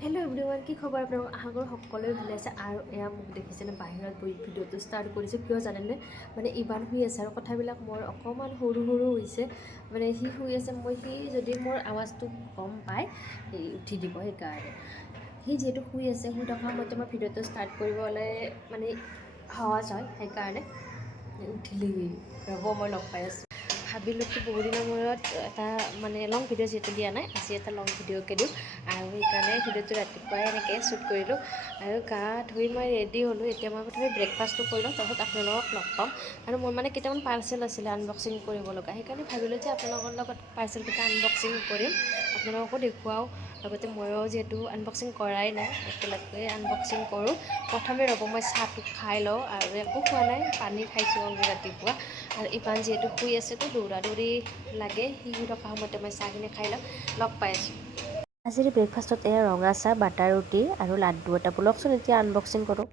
Hello' everyone, কি খবৰ আপোনালোকৰ? আশা কৰোঁ সকলোৱে ভালে আছে। আৰু এয়া মোক দেখিছেনে বাহিৰত বহি ভিডিঅ'টো ষ্টাৰ্ট কৰিছোঁ। কিয় জানেনে? মানে ইবান শুই আছে আৰু কথাবিলাক মোৰ অকণমান সৰু সৰু হৈছে। মানে সি শুই আছে, সি যদি মোৰ আৱাজটো গম পায় সি উঠি দিব। সেইকাৰণে সি যিহেতু শুই আছে, শুই থকা সময়তে মই ভিডিঅ'টো ষ্টাৰ্ট কৰিবলৈ মানে সহজ হয়। সেইকাৰণে উঠিলেই ৰ'ব, মই লগ পাই আছোঁ। ভাবিলোঁ কি বহুদিনৰ মূৰত এটা মানে লং ভিডিঅ' যিহেতু দিয়া নাই, আজি এটা লং ভিডিঅ'কে দিওঁ। আৰু সেইকাৰণে ভিডিঅ'টো ৰাতিপুৱাই এনেকৈ শ্বুট কৰিলোঁ। আৰু গা ধুই মই ৰেডি হ'লোঁ। এতিয়া মই প্ৰথমে ব্ৰেকফাষ্টটো কৰি লওঁ, তাৰপিছত আপোনালোকক লগ পাম। আৰু মোৰ মানে কেইটামান পাৰ্চেল আছিলে আনবক্সিং কৰিব লগা, সেইকাৰণে ভাবিলোঁ যে আপোনালোকৰ লগত পাৰ্চেলকেইটা আনবক্সিং কৰিম, আপোনালোককো দেখুৱাওঁ। লগতে ময়ো যিহেতু আনবক্সিং কৰাই নাই, একেলগে আনবক্সিং কৰোঁ। প্ৰথমে ৰ'ব, মই চাহটো খাই লওঁ। আৰু একো খোৱা নাই, পানী খাইছোঁ অলৰেডি ৰাতিপুৱা। আৰু ইমান যিহেতু শুই আছেতো দৌৰা দৌৰি লাগে, সি শুই থকা সময়তে মই চাহখিনি খাই লগ পাই আছোঁ। আজিৰ ব্ৰেকফাষ্টত এয়া ৰঙা চাহ, বাটাৰ ৰুটি আৰু লাড্ডু এটা। ব'লকচোন এতিয়া আনবক্সিং কৰোঁ।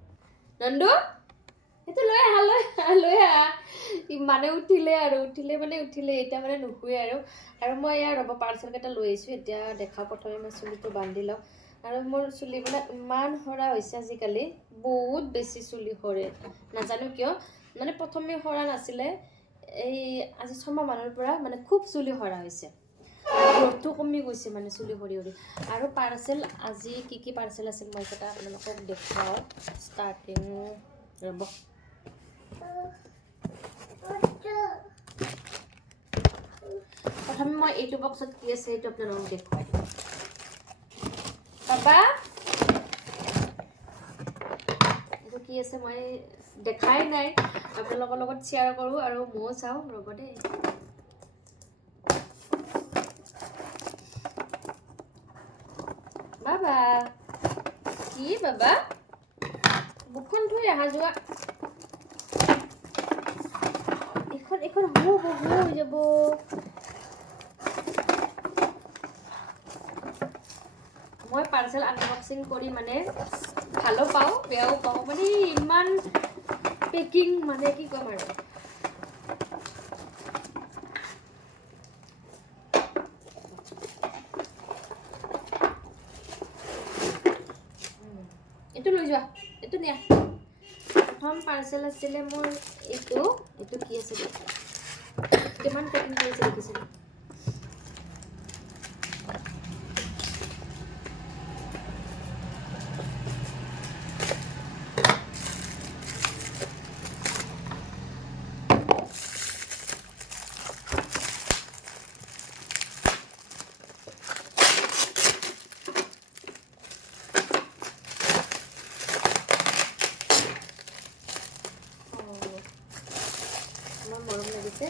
নন্দু, সেইটো লৈ আহা। মানে উঠিলে এতিয়া মানে নুশুৱে আৰু মই এয়া ৰ'ব পাৰ্চেলকেইটা লৈ আহিছোঁ। এতিয়া দেখাওঁ। প্ৰথমে মই চুলিটো বান্ধি লওঁ। আৰু মোৰ চুলিবিলাক ইমান সৰা হৈছে আজিকালি, বহুত বেছি চুলি সৰে, নাজানো কিয়। মানে প্ৰথমে সৰা নাছিলে, এই আজি 6 মাহৰ পৰা মানে খুব চুলি সৰা হৈছে। গ্ৰথটো কমি গৈছে মানে চুলি সৰি সৰি। আৰু পাৰ্চেল আজি কি পাৰ্চেল আছিল মই এটা আপোনালোকক দেখুৱাওঁ। ষ্টাৰ্টিং ৰ'ব, প্ৰথমে মই এইটো বক্সত কি আছে এইটো আপোনালোকক দেখুৱাই দিম। বাবা, এইটো কি আছে মই দেখাই নাই, আপোনালোকৰ লগত শ্বেয়াৰ কৰোঁ আৰু ময়ো চাওঁ। ৰ'ব দেই। বাবা, কি বাবা, বুকখন থৈ অহা যোৱা। এখন হৈ যাব। মই পাৰ্চেল আনবক্সিং কৰি মানে ভালো পাওঁ, বেয়াও পাওঁ। মানে ইমান পেকিং, মানে কি ক'ম আৰু। এইটো লৈ যোৱা, এইটো নিয়া। প্ৰথম পাৰ্চেল আছিলে মোৰ এইটো কি আছিলে, কিমান পেকিং কৰিছে দেখিছিলে। মৰম লাগিছে।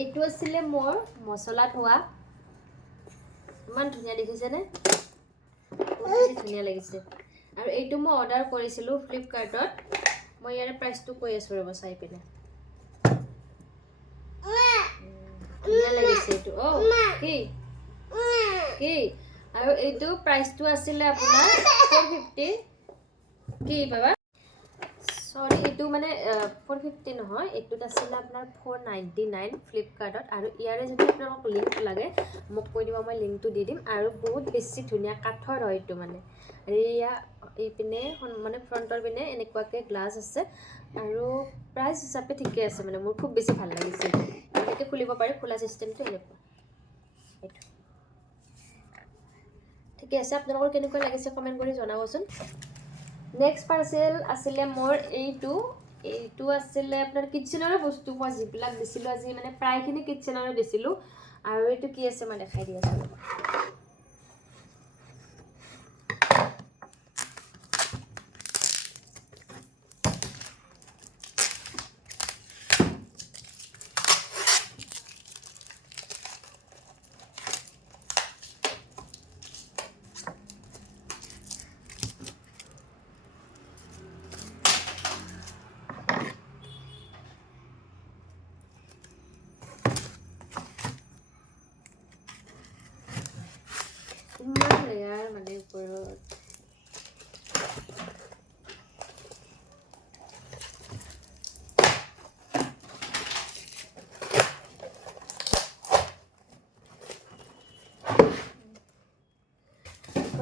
এইটো আছিলে মোৰ মছলা ধোৱা। ইমান ধুনীয়া দেখিছেনে? বহুত বেছি ধুনীয়া লাগিছে। আৰু এইটো মই অৰ্ডাৰ কৰিছিলোঁ ফ্লিপকাৰ্টত। মই ইয়াৰে প্ৰাইচটো কৈ আছোঁ ৰ'ব, চাই পিনে। ধুনীয়া লাগিছে এইটো। অ' কি আৰু এইটো প্ৰাইচটো আছিলে আপোনাৰ 450। কি বাবা? চৰি, এইটো মানে 450 নহয়, এইটোত আছিলে আপোনাৰ 499 ফ্লিপকাৰ্টত। আৰু ইয়াৰে যদি আপোনালোকক লিংক লাগে মোক কৈ দিব, মই লিংকটো দি দিম। আৰু বহুত বেছি ধুনীয়া কাঠৰ হয় এইটো মানে। এয়া এইপিনে মানে ফ্ৰণ্টৰ পিনে এনেকুৱাকৈ গ্লাছ আছে। আৰু প্ৰাইচ হিচাপে ঠিকে আছে, মানে মোৰ খুব বেছি ভাল লাগিছে। এনেকৈ খুলিব পাৰি, খোলা চিষ্টেমটো এনেকুৱা। এইটো ঠিকে আছে। আপোনালোকৰ কেনেকুৱা লাগিছে কমেণ্ট কৰি জনাবচোন। নেক্সট পাৰ্চেল আছিলে মোৰ এইটো আছিলে আপোনাৰ কিটচেনৰে বস্তু। মই যিবিলাক দিছিলোঁ আজি মানে প্ৰায়খিনি কিটচেনৰে দিছিলোঁ। আৰু এইটো কি আছে মই দেখাই দি আছোঁ। ইমান লেয়াৰ মানে ওপৰত।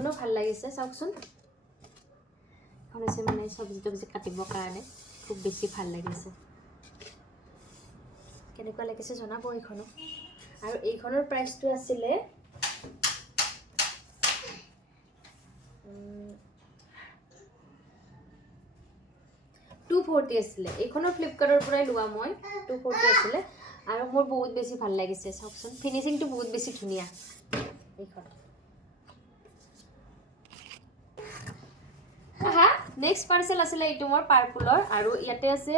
এইখনো ভাল লাগিছে চাওকচোন এখন আছে মানে চব্জিটো বেছি কাটিবৰ কাৰণে খুব বেছি ভাল লাগিছে কেনেকুৱা লাগিছে জনাব এইখনো আৰু এইখনৰ প্ৰাইচটো আছিলে 240 আছিলে এইখনৰ ফ্লিপকাৰ্টৰ পৰাই লোৱা মই 240 আছিলে আৰু মোৰ বহুত বেছি ভাল লাগিছে চাওকচোন ফিনিচিংটো বহুত বেছি ধুনীয়া এইখন হা নেক্সট পাৰ্চেল আছিলে এইটো মোৰ পাৰ্পুলৰ আৰু ইয়াতে আছে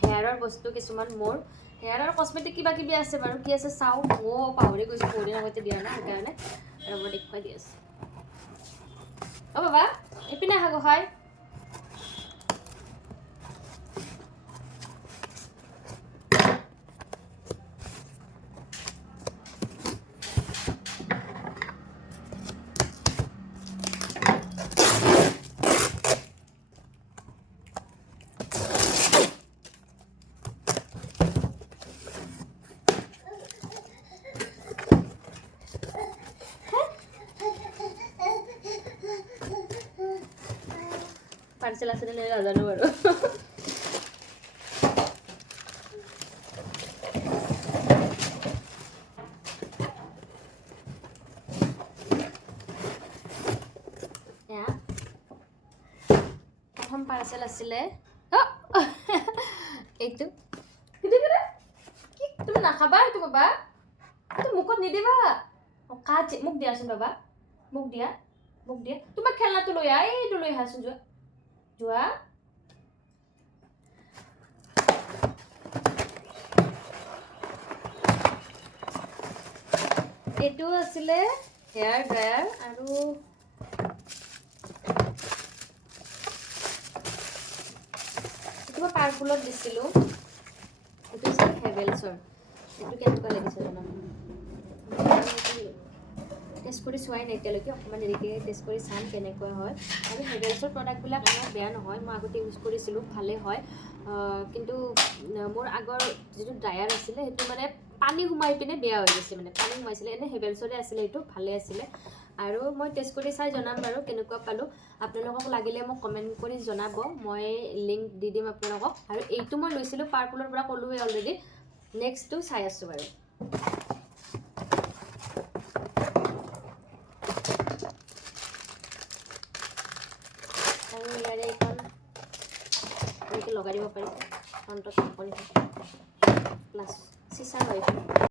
হেয়াৰৰ বস্তু কিছুমান মোৰ হেয়াৰৰ কসমেটিক কিবা কিবি আছে বাৰু কি আছে চাও মই পাহৰি গৈছো বহুত দিন আগতে দিয়া না সেইকাৰণে আৰু মই দেখুৱাই দি আছো অ বাবা এপিনে আহা গোহাই পাৰ্চেল আছে নে নাজানো বাৰু প্ৰথম পাৰ্চেল আছিলে এইটো কি তুমি নাখাবা এইটো বাবা এইটো মুখত নিদিবা কাজ মোক দিয়াচোন বাবা মোক দিয়া তোমাৰ খেলনাটো লৈ আহ এইটো লৈ আহাচোন যোৱা যোৱা এইটো আছিলে হেয়াৰ ড্ৰায়াৰ আৰু এইটো মই পাৰ্পুলত দিছিলোঁ এইটো হৈছে হেভেলছৰ এইটো কেনেকুৱা লাগিছে জনাব টেষ্ট কৰি চোৱাই নাই এতিয়ালৈকে অকণমান দেৰিকৈ টেষ্ট কৰি চাম কেনেকুৱা হয় আৰু হেভেলছৰ প্ৰডাক্টবিলাক ইমান বেয়া নহয় মই আগতে ইউজ কৰিছিলোঁ ভালেই হয় কিন্তু মোৰ আগৰ যিটো ড্ৰায়াৰ আছিলে সেইটো মানে পানী সোমাই পিনে বেয়া হৈ গৈছে মানে পানী সোমাইছিলে এনেই হেভেলছৰে আছিলে সেইটো ভালে আছিলে আৰু মই টেষ্ট কৰি চাই জনাম বাৰু কেনেকুৱা পালোঁ আপোনালোকক লাগিলে মোক কমেণ্ট কৰি জনাব মই লিংক দি দিম আপোনালোকক আৰু এইটো মই লৈছিলোঁ পাৰ্পুলৰ পৰা ক'লোৱে অলৰেডি নেক্সটটো চাই আছোঁ বাৰু আৰু ইয়াৰে এইখন এনেকৈ লগাই দিব পাৰি ফ্ৰণ্টত ঢাকনি প্লাছ চিচাৰ হয়